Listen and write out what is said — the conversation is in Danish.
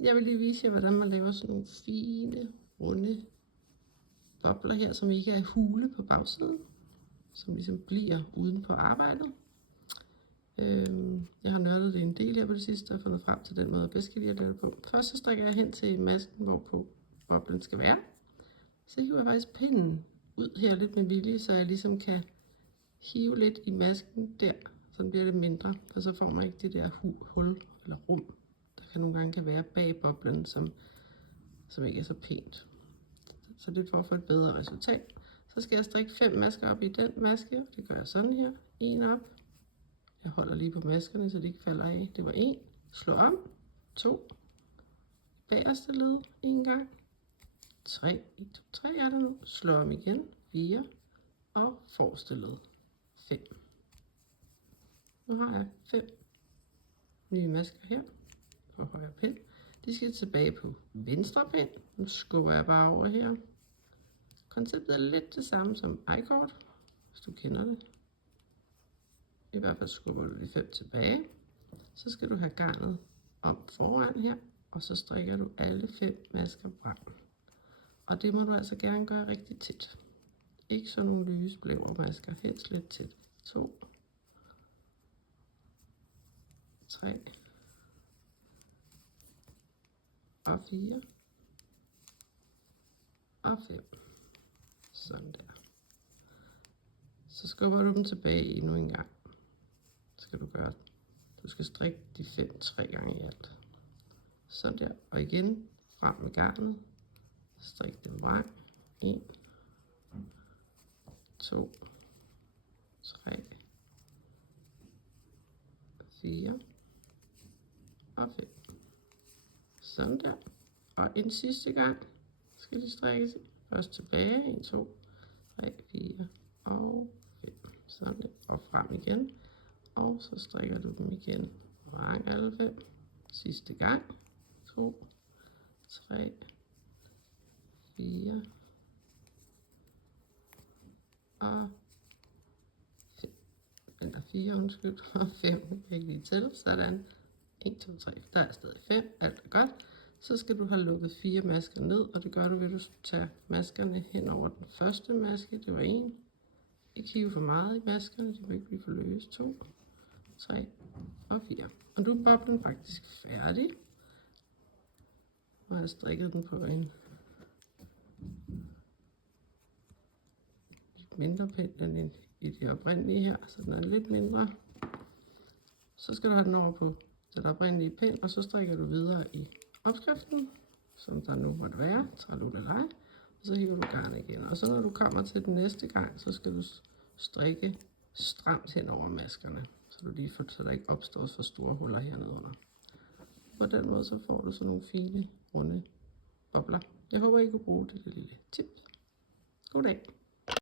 Jeg vil lige vise jer, hvordan man laver sådan nogle fine, runde bobler her, som ikke er hule på bagsiden, som ligesom bliver uden på arbejdet. Jeg har nørdet det en del her på det sidste, og fundet frem til den måde, jeg bedst kan lide at lave det på. Først så strikker jeg hen til masken, hvorpå boblen skal være. Så hiver jeg faktisk pinden ud her lidt med vilje, så jeg ligesom kan hive lidt i masken der, så den bliver lidt mindre, for så får man ikke det der hul eller rum, der kan nogle gange kan være bag boblen, som ikke er så pænt. Så det er for at få et bedre resultat. Så skal jeg strikke 5 masker op i den maske. Det gør jeg sådan her. 1 op. Jeg holder lige på maskerne, så de ikke falder af. Det var 1. Slå om. 2. Bagerste led 1 gang. 3. 1, 2, 3 er der nu. Slå om igen. 4. Og forreste led 5. Nu har jeg 5 nye masker her på højre pind. De skal tilbage på venstre pind. Nu skubber jeg bare over her. Konceptet er lidt det samme som i-kort, hvis du kender det. I hvert fald skubber du de 5 tilbage. Så skal du have garnet om foran her, og så strikker du alle 5 masker frem. Og det må du altså gerne gøre rigtig tit. Ikke sådan nogle lyse blævermasker, helst lidt tæt. 2, 3 og 4 og 5. Sådan der. Så skubber du dem tilbage endnu en gang. Skal du gøre. Du skal strikke de 5 3 gange i alt. Sådan der. Og igen frem med garnet. Strik dem frem. 1, 2, 3, 4 og 5. Sådan der. Og en sidste gang skal de strikkes først tilbage. 1, 2, 3, 4 og 5. Sådan der. Og frem igen. Og så strikker du dem igen. Rang alle 5. Sidste gang. 2, 3, 4 og 5. Den er 4, undskyld, og 5. Jeg kan ikke lige tælle. Sådan. 1, 2, 3. Der er stadig 5. Alt er godt. Så skal du have lukket 4 masker ned, og det gør du ved, at du tager maskerne hen over den første maske. Det var 1. Ikke hive for meget i maskerne, de må ikke blive for løse. 2, 3 og 4. Og nu er boblen faktisk færdig. Og jeg har strikket den på en lidt mindre pind end i de oprindelige her, så den er lidt mindre. Så skal du have den over på den oprindelige pind, og så strikker du videre i opskriften, som der nu måtte være, tralulalej, og så hiver du garn igen. Og så når du kommer til den næste gang, så skal du strikke stramt hen over maskerne, så der ikke opstår for store huller hernede under. På den måde så får du sådan nogle fine, runde bobler. Jeg håber, I kunne bruge det lille tip. God dag!